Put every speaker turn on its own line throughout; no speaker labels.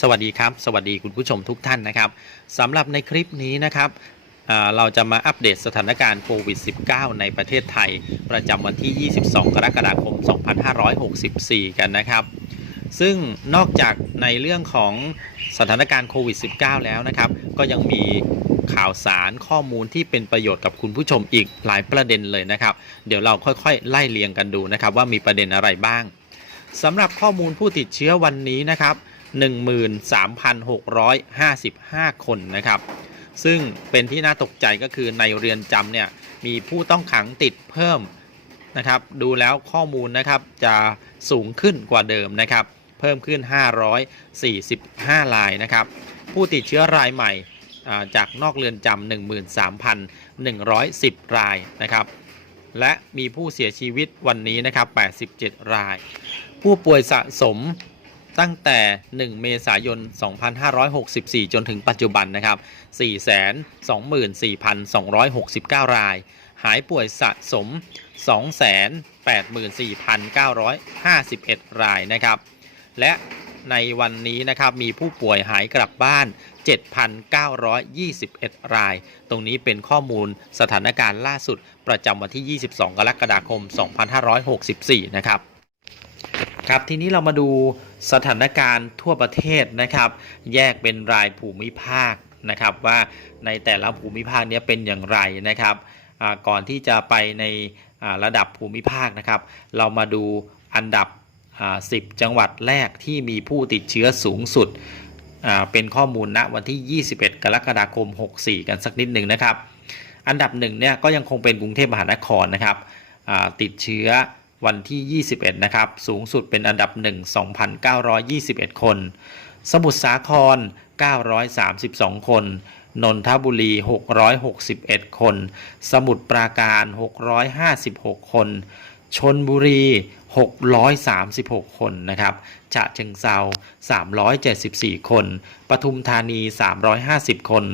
สวัสดีครับ สวัสดีคุณผู้ชมทุกท่านนะครับสำหรับในคลิปนี้นะครับเราจะมาอัปเดตสถานการณ์โควิด -19 ในประเทศไทย ประจำวันที่ 22 กรกฎาคม 2564 กันนะครับ ซึ่งนอกจากในเรื่องของสถานการณ์โควิด -19 แล้วนะครับ ก็ยังมีข่าวสารข้อมูลที่เป็นประโยชน์กับคุณผู้ชมอีกหลายประเด็นเลยนะครับ เดี๋ยวเราค่อยๆ ไล่เรียงกันดูนะครับ ว่ามีประเด็นอะไรบ้างสำหรับข้อมูลผู้ติดเชื้อวันนี้นะครับ 13,655 คนนะครับ ซึ่งเป็นที่น่าตกใจก็คือในเรือนจำเนี่ยมีผู้ต้องขังติดเพิ่มนะครับ ดูแล้วข้อมูลนะครับจะสูงขึ้นกว่าเดิมนะครับ เพิ่มขึ้น 545 รายนะครับ ผู้ติดเชื้อรายใหม่จากนอกเรือนจำ13,110 รายนะครับและมีผู้เสียชีวิตวันนี้นะครับ 87 ราย ผู้ป่วยสะสม ตั้งแต่ 1 เมษายน 2564 จนถึงปัจจุบันนะครับ 424,269 ราย หายป่วยสะสม 284,951 รายนะครับ และในวันนี้นะครับมีผู้ป่วยหายกลับบ้าน 7,921 ราย ตรงนี้เป็นข้อมูลสถานการณ์ล่าสุดประจำวันที่ 22 กรกฎาคม 2564 นะครับ ครับทีนี้เรามาดูสถานการณ์ทั่วประเทศนะครับ แยกเป็นรายภูมิภาคนะครับว่าในแต่ละภูมิภาคเนี้เป็นอย่างไรนะครับก่อนที่จะไปในระดับภูมิภาคนะครับ เรามาดูอันดับ 10 จังหวัดแรกที่มีผู้ติดเชื้อสูงสุด เป็นข้อมูลณวันที่ 21 กรกฎาคม 64 กันสักนิดหนึ่งนะครับ อันดับหนึ่งเนี่ยก็ยังคงเป็นกรุงเทพมหานครนะครับติดเชื้อ วันที่ 21 นะครับ สูงสุดเป็นอันดับ 1 2,921 คน สมุทรสาคร 932 คน นนทบุรี 661 คน สมุทรปราการ 656 คน ชนบุรี 636 คนนะครับฉะเชิงเซา374 คน ปทุมธานี 350 คน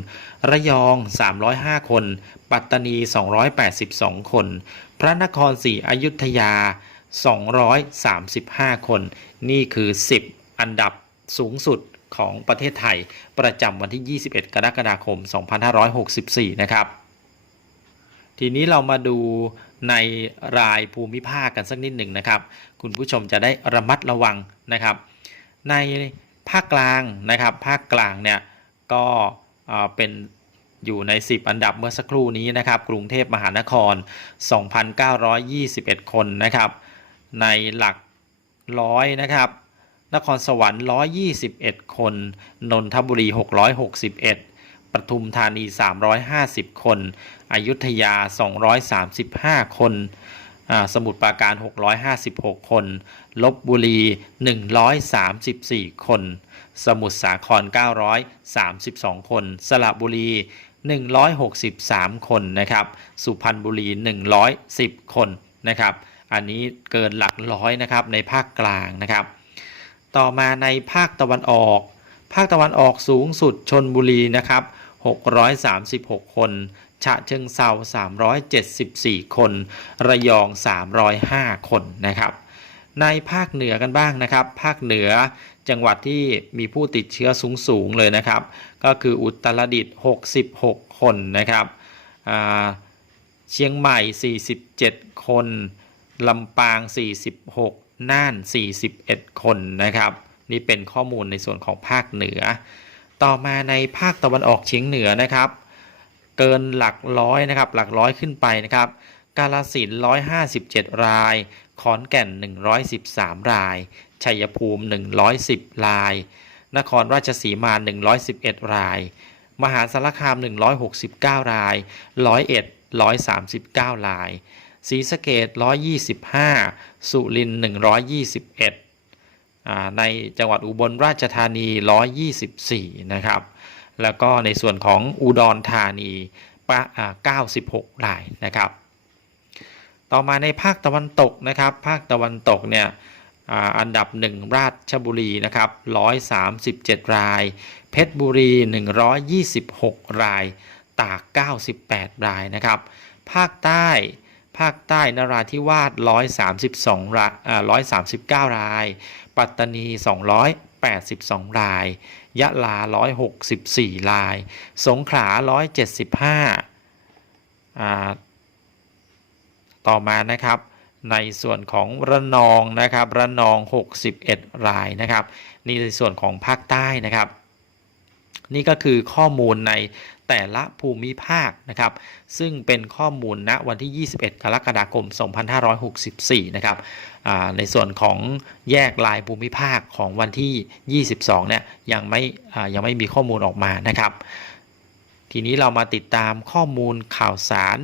ระยอง 305 คน ปัตตานี 282 คน พระนครศรีอยุธยา 235 คน นี่คือ 10 อันดับสูงสุดของประเทศไทยประจำวันที่ 21 กรกฎาคม 2564 นะครับ ทีนี้เรามาดู ในรายภูมิภาคกันสักนิดหนึ่งนะครับ คุณผู้ชมจะได้ระมัดระวังนะครับ ในภาคกลางนะครับ ภาคกลางเนี่ยก็เป็นอยู่ใน 10 อันดับเมื่อสักครู่นี้นะครับ กรุงเทพมหานคร 2,921 คนนะครับ ในหลักร้อยนะครับ นครสวรรค์ 121 คน นนทบุรี 661 ปทุมธานี 350 คน อยุธยา 235 คนอ่าสมุทรปราการ 656 คน ลบบุรี 134 คน สมุทรสาคร 932 คน สระบุรี 163 คนนะครับ สุพรรณบุรี 110 คนนะครับ อันนี้เกินหลักร้อยนะครับในภาคกลางนะครับ ต่อมาในภาคตะวันออกภาคตะวันออกสูงสุดชนบุรีนะครับ 636 คน ฉะเชิงเซา374 คน ระยอง 305 คนนะครับ ในภาคเหนือกันบ้างนะครับ ภาคเหนือจังหวัดที่มีผู้ติดเชื้อสูงๆเลยนะครับ ก็คืออุตรดิตถ์66 คนนะครับ เชียงใหม่ 47 คน ลำปาง 46 น่าน 41 คนนะครับ นี่เป็นข้อมูลในส่วนของภาคเหนือ ต่อมาในภาคตะวันออกเฉียงเหนือนะครับ เกินหลักร้อยนะครับ หลักร้อยขึ้นไปนะครับ กาลสิน157ราย ขอนแก่น113ราย ชัยภูมิ110ราย นครราชสีมา111ราย มหาสารคาม169รายร้อยเอ็ด139รายศรีสะเกด125 สุรินทร์121 ในจังหวัดอุบลราชธานี 124 นะครับ แล้วก็ในส่วนของอุดรธานีปะ96 รายนะครับ ต่อมาในภาคตะวันตกนะครับ ภาคตะวันตกเนี่ยอันดับ 1 ราชบุรีนะครับ 137 ราย เพชรบุรี 126 ราย ตาก 98 รายนะครับ ภาคใต้ ภาคใต้นราธิวาส 132ราย139 ราย ปัตตานี182 ราย ยะลา 164 ราย สงขลา 175อาต่อมานะครับ ในส่วนของระนองนะครับ ระนอง 61 รายนะครับ นี่ในส่วนของภาคใต้นะครับนี่ก็คือข้อมูลใน แต่ละภูมิภาคนะครับ ซึ่งเป็นข้อมูลณวันที่ 21 กรกฎาคม 2564 นะครับในส่วนของแยกลายภูมิภาคของวันที่ 22 เนี่ยยังไม่ยังไม่มีข้อมูลออกมานะครับ ทีนี้เรามาติดตามข้อมูลข่าวสาร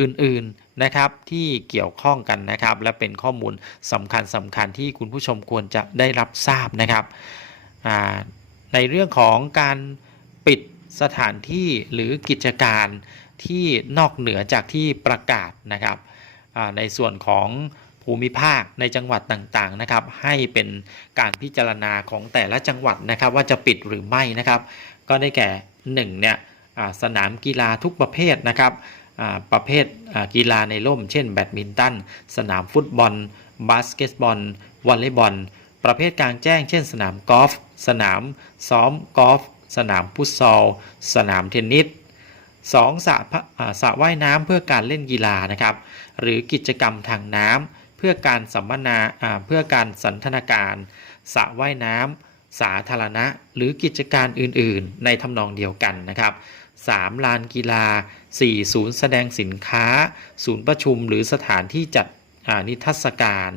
อื่นๆนะครับที่เกี่ยวข้องกันนะครับ และเป็นข้อมูลสำคัญสำคัญที่คุณผู้ชมควรจะได้รับทราบนะครับในเรื่องของการปิด สถานที่หรือกิจการที่นอกเหนือจากที่ประกาศนะครับในส่วนของภูมิภาคในจังหวัดต่างๆนะครับ ให้เป็นการพิจารณาของแต่ละจังหวัดนะครับ ว่าจะปิดหรือไม่นะครับ ก็ได้แก่1เนี่ยสนามกีฬาทุกประเภทนะครับประเภทกีฬาในร่ม เช่นแบดมินตันสนามฟุตบอล บาสเกตบอลวอลเลย์บอล ประเภทกลางแจ้ง เช่น สนามกอล์ฟสนามซ้อมกอล์ฟ สนามฟุตซอล สนามเทนนิส 2. สระพะอ่าสระว่ายน้ำเพื่อการเล่นกีฬานะครับ หรือกิจกรรมทางน้ำเพื่อการสัมมนาเพื่อการสันทนาการสระว่ายน้ำสาธารณะ หรือกิจการอื่นๆ ในทำนองเดียวกันนะครับ 3. ลานกีฬา 4. ศูนย์แสดงสินค้า ศูนย์ประชุมหรือสถานที่จัดนิทรรศการ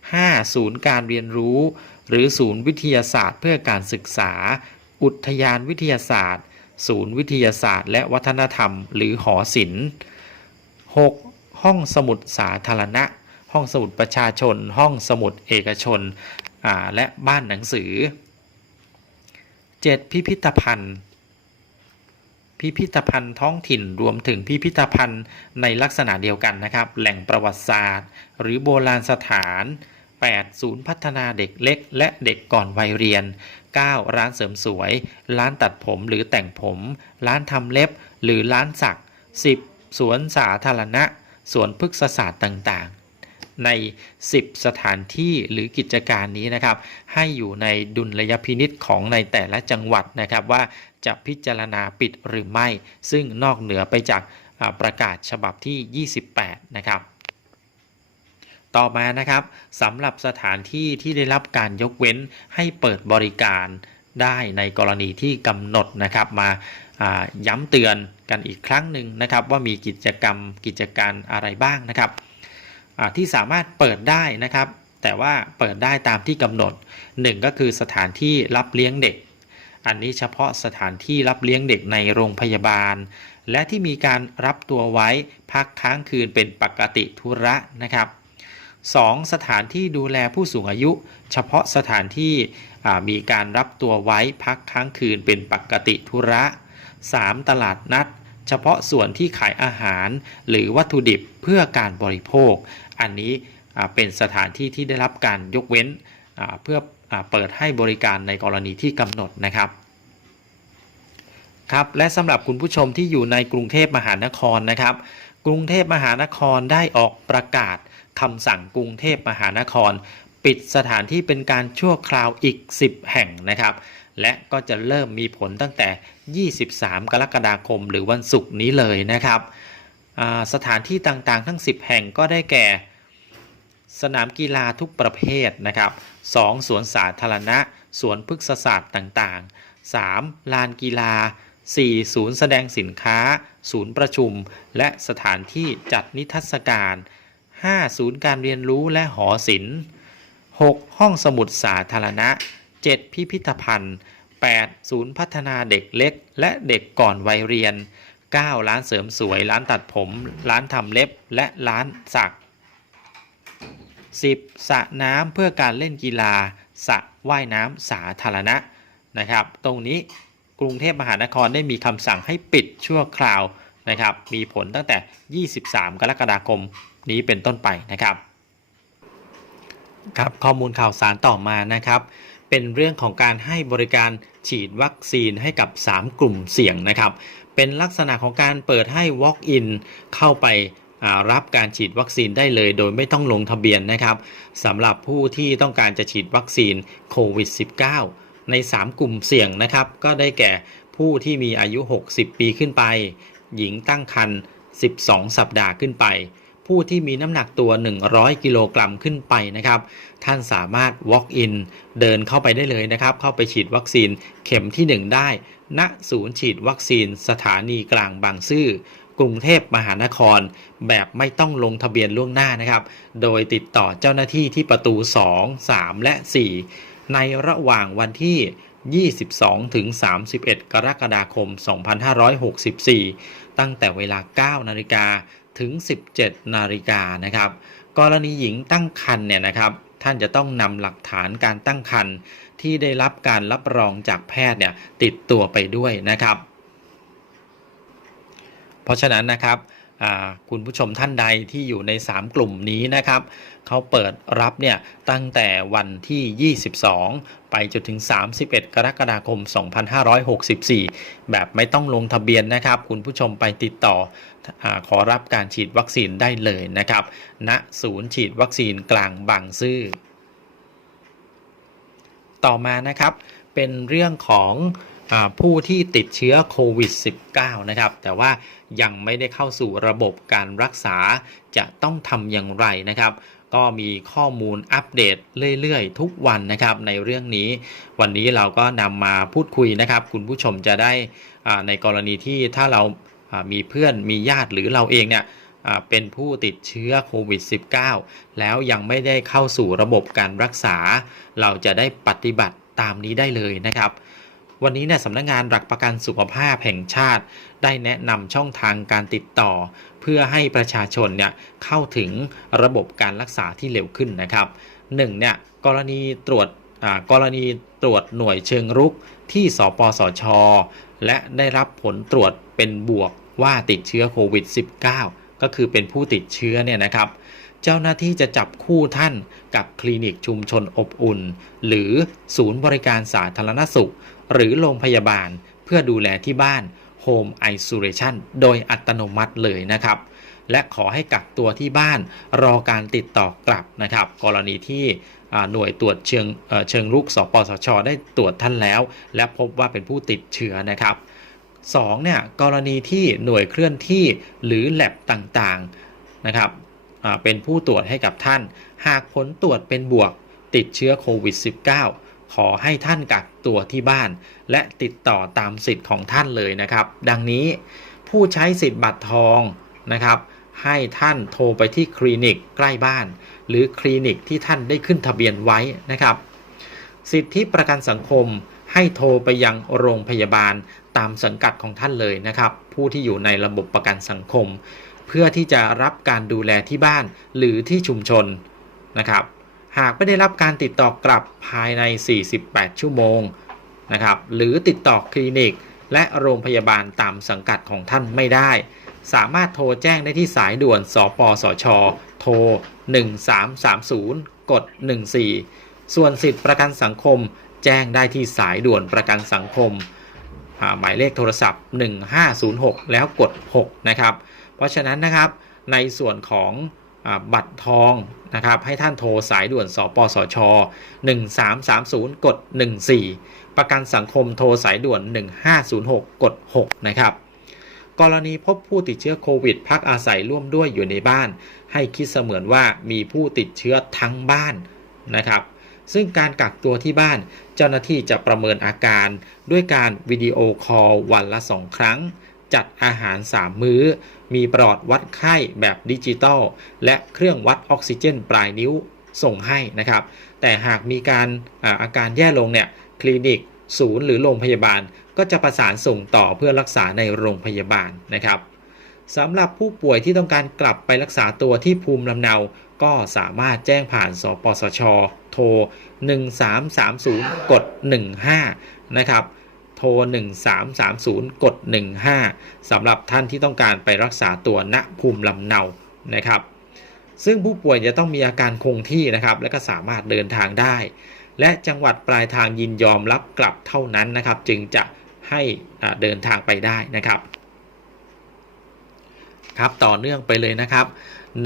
5. ศูนย์การเรียนรู้ หรือศูนย์วิทยาศาสตร์เพื่อการศึกษา อุทยานวิทยาศาสตร์ ศูนย์วิทยาศาสตร์ และวัฒนธรรม หรือหอศิลป์ 6. ห้องสมุดสาธารณะ ห้องสมุดประชาชน ห้องสมุดเอกชน และบ้านหนังสือ 7. พิพิธภัณฑ์ พิพิธภัณฑ์ท้องถิ่นรวมถึงพิพิธภัณฑ์ในลักษณะเดียวกันนะครับ แหล่งประวัติศาสตร์ หรือโบราณสถาน 8. ศูนย์พัฒนาเด็กเล็ก และเด็กก่อนวัยเรียน 9. ร้านเสริมสวย ร้านตัดผมหรือแต่งผม ร้านทำเล็บ หรือร้านสัก 10. สวนสาธารณะ สวนพฤกษศาสตร์ต่างๆ ใน 10 สถานที่หรือกิจการนี้นะครับ ให้อยู่ในดุลยพินิษของในแต่ละจังหวัดนะครับว่าจะพิจารณาปิดหรือไม่ ซึ่งนอกเหนือไปจากประกาศฉบับที่ 28 นะครับ ต่อมานะครับสำหรับสถานที่ที่ได้รับการยกเว้นให้เปิดบริการได้ในกรณีที่กำหนดนะครับมาย้ำเตือนกันอีกครั้งหนึ่งนะครับ ว่ามีกิจกรรมกิจการอะไรบ้างนะครับที่สามารถเปิดได้นะครับ แต่ว่าเปิดได้ตามที่กำหนด 1 ก็คือสถานที่รับเลี้ยงเด็ก อันนี้เฉพาะสถานที่รับเลี้ยงเด็กในโรงพยาบาล และที่มีการรับตัวไว้พักค้างคืนเป็นปกติธุระนะครับ 2. สถานที่ดูแลผู้สูงอายุ เฉพาะสถานที่มีการรับตัวไว้พักค้างคืนเป็นปกติธุระ 3. ตลาดนัด เฉพาะส่วนที่ขายอาหาร หรือวัตถุดิบเพื่อการบริโภค อันนี้เป็นสถานที่ที่ได้รับการยกเว้นเพื่ออเปิดให้บริการในกรณีที่กำหนดนะครับครับและสำหรับคุณผู้ชมที่อยู่ในกรุงเทพมหานครนะครับ กรุงเทพมหานครได้ออกประกาศ คำสั่งกรุงเทพมหานคร ปิดสถานที่เป็นการชั่วคราวอีก 10 แห่งนะครับ และก็จะเริ่มมีผลตั้งแต่ 23 กรกฎาคม หรือวันศุกร์นี้เลยนะครับสถานที่ต่างๆ ทั้ง 10 แห่งก็ได้แก่ สนามกีฬาทุกประเภทนะครับ 2. สวนสาธารณะ สวนพฤกษศาสตร์ต่างๆ 3. ลานกีฬา 4. ศูนย์แสดงสินค้า ศูนย์ประชุม และสถานที่จัดนิทรรศการ 5. ศูนย์การเรียนรู้และหอศิลป์ 6. ห้องสมุดสาธารณะ 7. พิพิธภัณฑ์ 8. ศูนย์พัฒนาเด็กเล็ก และเด็กก่อนวัยเรียน 9. ร้านเสริมสวย ร้านตัดผม ร้านทำเล็บ และร้านสัก 10. สระน้ำเพื่อการเล่นกีฬาสระว่ายน้ำสาธารณะนะครับ ตรงนี้กรุงเทพมหานครได้มีคำสั่งให้ปิดชั่วคราวนะครับ มีผลตั้งแต่ 23 กรกฎาคม นี้เป็นต้นไปนะครับครับข้อมูลข่าวสารต่อมานะครับ เป็นเรื่องของการให้บริการฉีดวัคซีนให้กับ 3 กลุ่มเสี่ยงนะครับ เป็นลักษณะของการเปิดให้ Walk-in เข้าไปรับการฉีดวัคซีนได้เลยโดยไม่ต้องลงทะเบียนนะครับสำหรับผู้ที่ต้องการจะฉีดวัคซีนโควิด -19 ใน 3 กลุ่มเสี่ยงนะครับ ก็ได้แก่ผู้ที่มีอายุ 60 ปีขึ้นไป หญิงตั้งครรภ์12 สัปดาห์ขึ้นไป ผู้ที่มีน้ำหนักตัว 100 กิโลกรัมขึ้นไปนะครับ ท่านสามารถ walk in เดินเข้าไปได้เลยนะครับ เข้าไปฉีดวัคซีนเข็มที่ 1 ได้ ณ ศูนย์ฉีดวัคซีนสถานีกลางบางซื่อกรุงเทพมหานคร แบบไม่ต้องลงทะเบียนล่วงหน้านะครับ โดยติดต่อเจ้าหน้าที่ที่ประตู 2 3 และ 4 ในระหว่างวันที่22ถึง31 กรกฎาคม 2564 ตั้งแต่เวลา 9 นาฬิกาถึง 17 นาฬิกานะครับ กรณีหญิงตั้งครรภ์เนี่ยนะครับท่านจะต้องนำหลักฐานการตั้งครรภ์ที่ได้รับการรับรองจากแพทย์เนี่ยติดตัวไปด้วยนะครับ เพราะฉะนั้นนะครับ คุณผู้ชมท่านใดที่อยู่ใน 3 กลุ่มนี้นะครับเขาเปิดรับเนี่ยตั้งแต่วันที่ 22 ไปจนถึง 31 กรกฎาคม 2564 แบบไม่ต้องลงทะเบียนนะครับ คุณผู้ชมไปติดต่ออขอรับการฉีดวัคซีนได้เลยนะครับณศูนย์ฉีดวัคซีนกลางบางซื่อต่อมานะครับเป็นเรื่องของ ผู้ที่ติดเชื้อโควิด -19 นะครับ แต่ว่ายังไม่ได้เข้าสู่ระบบการรักษาจะต้องทำอย่างไรนะครับก็มีข้อมูลอัปเดตเรื่อยๆ ทุกวันนะครับในเรื่องนี้ วันนี้เราก็นำมาพูดคุยนะครับ คุณผู้ชมจะได้ในกรณีที่ถ้าเรามีเพื่อนมีญาติหรือเราเองเนี่ยเป็นผู้ติดเชื้อโควิด -19 แล้วยังไม่ได้เข้าสู่ระบบการรักษา เราจะได้ปฏิบัติตามนี้ได้เลยนะครับ วันนี้เนี่ยสำนักงานหลักประกันสุขภาพแห่งชาติ ได้แนะนำช่องทางการติดต่อ เพื่อให้ประชาชนเนี่ยเข้าถึงระบบการรักษาที่เร็วขึ้นนะครับหนึ่งเนี่ยกรณีตรวจอ่ากรณีตรวจหน่วยเชิงรุกที่สปสช และได้รับผลตรวจเป็นบวกว่าติดเชื้อโควิด -19 ก็คือเป็นผู้ติดเชื้อเนี่ยนะครับ เจ้าหน้าที่จะจับคู่ท่านกับคลินิกชุมชนอบอุ่น หรือศูนย์บริการสาธารณสุข หรือโรงพยาบาล เพื่อดูแลที่บ้าน Home Isolation โดยอัตโนมัติเลยนะครับ และขอให้กักตัวที่บ้านรอการติดต่อกลับนะครับ กรณีที่หน่วยตรวจเชิงเชิงรุกสปสช ได้ตรวจท่านแล้ว และพบว่าเป็นผู้ติดเชื้อนะครับ 2 เนี่ยกรณีที่หน่วยเคลื่อนที่หรือแลบต่างๆนะครับเป็นผู้ตรวจให้กับท่าน หากผลตรวจเป็นบวกติดเชื้อโควิด -19 ขอให้ท่านกักตัวที่บ้าน และติดต่อตามสิทธิ์ของท่านเลยนะครับ ดังนี้ผู้ใช้สิทธิ์บัตรทองนะครับ ให้ท่านโทรไปที่คลินิกใกล้บ้าน หรือคลินิกที่ท่านได้ขึ้นทะเบียนไว้นะครับ สิทธิประกันสังคมให้โทรไปยังโรงพยาบาลตามสังกัดของท่านเลยนะครับ ผู้ที่อยู่ในระบบประกันสังคม เพื่อที่จะรับการดูแลที่บ้านหรือที่ชุมชนนะครับ หากไม่ได้รับการติดต่อกลับภายใน 48 ชั่วโมงนะครับหรือติดต่อคลินิก และโรงพยาบาลตามสังกัดของท่านไม่ได้ สามารถโทรแจ้งได้ที่สายด่วน สปสช โทร 1330 กด 14 ส่วนสิทธิประกันสังคม แจ้งได้ที่สายด่วนประกันสังคม หมายเลขโทรศัพท์ 1506 แล้วกด 6 นะครับ เพราะฉะนั้นนะครับในส่วนของ บัตรทองนะครับให้ท่านโทรสายด่วนสปสช 1330 กด 14 ประกันสังคมโทรสายด่วน 1506 กด 6 นะครับ กรณีพบผู้ติดเชื้อโควิด พักอาศัยร่วมด้วยอยู่ในบ้าน ให้คิดเสมือนว่ามีผู้ติดเชื้อทั้งบ้านนะครับซึ่งการกักตัวที่บ้านเจ้าหน้าที่จะประเมินอาการด้วยการวิดีโอคอลวันละ 2 ครั้ง จัดอาหาร 3 มื้อ มีปลอดวัดไข้แบบดิจิตอลและเครื่องวัดออกซิเจนปลายนิ้วส่งให้นะครับ แต่หากมีการอาอาการแย่ลงเนี่ยคลินิกศูนย์หรือโรงพยาบาล ก็จะประสานส่งต่อเพื่อรักษาในโรงพยาบาลนะครับสำหรับผู้ป่วยที่ต้องการกลับไปรักษาตัวที่ภูมิลำเนา ก็สามารถแจ้งผ่านสปสช โทร 1330 กด 15 นะครับ โทร 1330 กด 15สำหรับท่านที่ต้องการไปรักษาตัวณภูมิลำเนานะครับ ซึ่งผู้ป่วยจะต้องมีอาการคงที่นะครับ และก็สามารถเดินทางได้ และจังหวัดปลายทางยินยอมรับกลับเท่านั้นนะครับ จึงจะให้เดินทางไปได้นะครับครับต่อเนื่องไปเลยนะครับ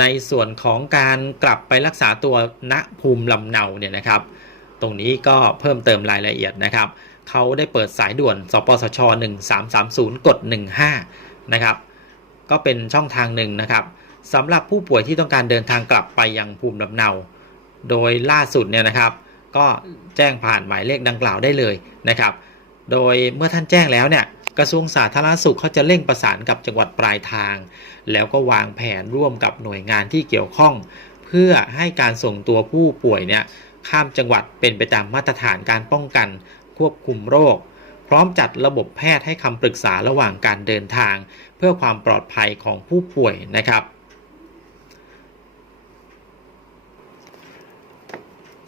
ในส่วนของการกลับไปรักษาตัวณภูมิลำเนาเนี่ยนะครับ ตรงนี้ก็เพิ่มเติมรายละเอียดนะครับ เขาได้เปิดสายด่วนสปสช 1330 กด 15 นะครับ ก็เป็นช่องทางหนึ่งนะครับสำหรับผู้ป่วยที่ต้องการเดินทางกลับไปยังภูมิลำเนา โดยล่าสุดเนี่ยนะครับ ก็แจ้งผ่านหมายเลขดังกล่าวได้เลยนะครับ โดยเมื่อท่านแจ้งแล้วเนี่ยกระทรวงสาธารณสุขเขาจะเร่งประสานกับจังหวัดปลายทาง แล้วก็วางแผนร่วมกับหน่วยงานที่เกี่ยวข้อง เพื่อให้การส่งตัวผู้ป่วยเนี่ยข้ามจังหวัดเป็นไปตามมาตรฐานการป้องกัน ควบคุมโรค พร้อมจัดระบบแพทย์ให้คำปรึกษาระหว่างการเดินทาง เพื่อความปลอดภัยของผู้ป่วยนะครับ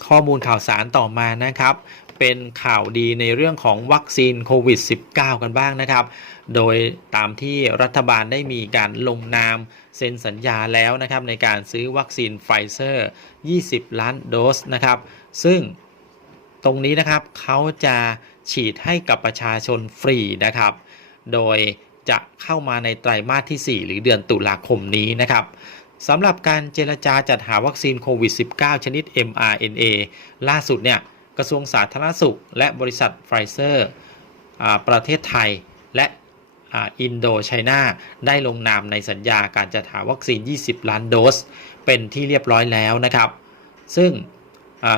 ข้อมูลข่าวสารต่อมานะครับเป็นข่าวดีในเรื่องของวัคซีนโควิด -19 กันบ้างนะครับ โดยตามที่รัฐบาลได้มีการลงนามเซ็นสัญญาแล้วนะครับในการซื้อวัคซีนไฟเซอร์ 20 ล้านโดสนะครับ ซึ่ง ตรงนี้นะครับเขาจะฉีดให้กับประชาชนฟรีนะครับ โดยจะเข้ามาในไตรมาสที่ 4 หรือเดือนตุลาคมนี้นะครับสำหรับการเจรจาจัดหาวัคซีนโควิด -19 ชนิด mRNA ล่าสุดเนี่ยกระทรวงสาธารณสุข และบริษัทไฟเซอร์ประเทศไทยและอินโดไชน่าได้ลงนามในสัญญาการจัดหาวัคซีน 20 ล้านโดส เป็นที่เรียบร้อยแล้วนะครับ ซึ่ง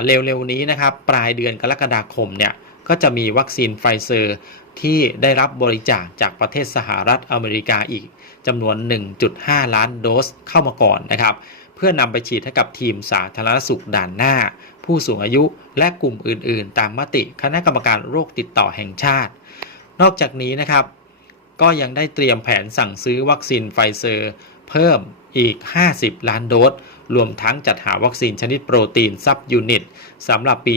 เร็วๆนี้นะครับ ปลายเดือนกรกฎาคมเนี่ยก็จะมีวัคซีนไฟเซอร์ที่ได้รับบริจาคจากประเทศสหรัฐอเมริกาอีกจำนวน 1.5 ล้านโดสเข้ามาก่อนนะครับ เพื่อนำไปฉีดให้กับทีมสาธารณสุขด่านหน้า ผู้สูงอายุและกลุ่มอื่นๆ ตามมติคณะกรรมการโรคติดต่อแห่งชาติ นอกจากนี้นะครับ ก็ยังได้เตรียมแผนสั่งซื้อวัคซีนไฟเซอร์ เพิ่มอีก 50 ล้านโดส รวมทั้งจัดหาวัคซีนชนิดโปรตีนซับยูนิตสำหรับปี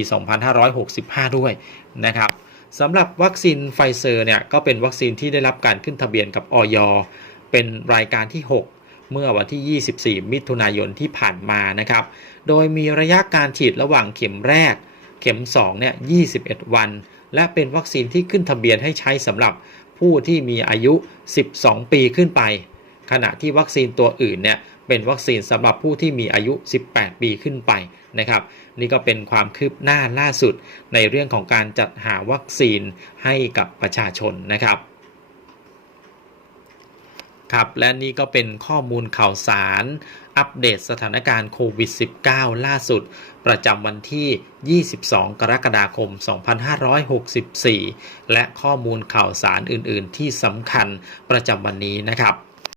2565 ด้วยนะครับสำหรับวัคซีนไฟเซอร์เนี่ยก็เป็นวัคซีนที่ได้รับการขึ้นทะเบียนกับออยเป็นรายการที่ 6 เมื่อวันที่ 24 มิถุนายนที่ผ่านมานะครับ โดยมีระยะการฉีดระหว่างเข็มแรก เข็ม2เนี่ย 21 วัน และเป็นวัคซีนที่ขึ้นทะเบียนให้ใช้สำหรับผู้ที่มีอายุ 12 ปีขึ้นไป ขณะที่วัคซีนตัวอื่นเนี่ย เป็นวัคซีนสำหรับผู้ที่มีอายุ 18 ปีขึ้นไปนะครับนี่ก็เป็นความคืบหน้าล่าสุดในเรื่องของการจัดหาวัคซีนให้กับประชาชนนะครับครับและนี่ก็เป็นข้อมูลข่าวสาร อัปเดตสถานการณ์โควิด -19 ล่าสุด ประจำวันที่ 22 กรกฎาคม 2564 และข้อมูลข่าวสารอื่น ๆ ที่สำคัญประจำวันนี้นะครับ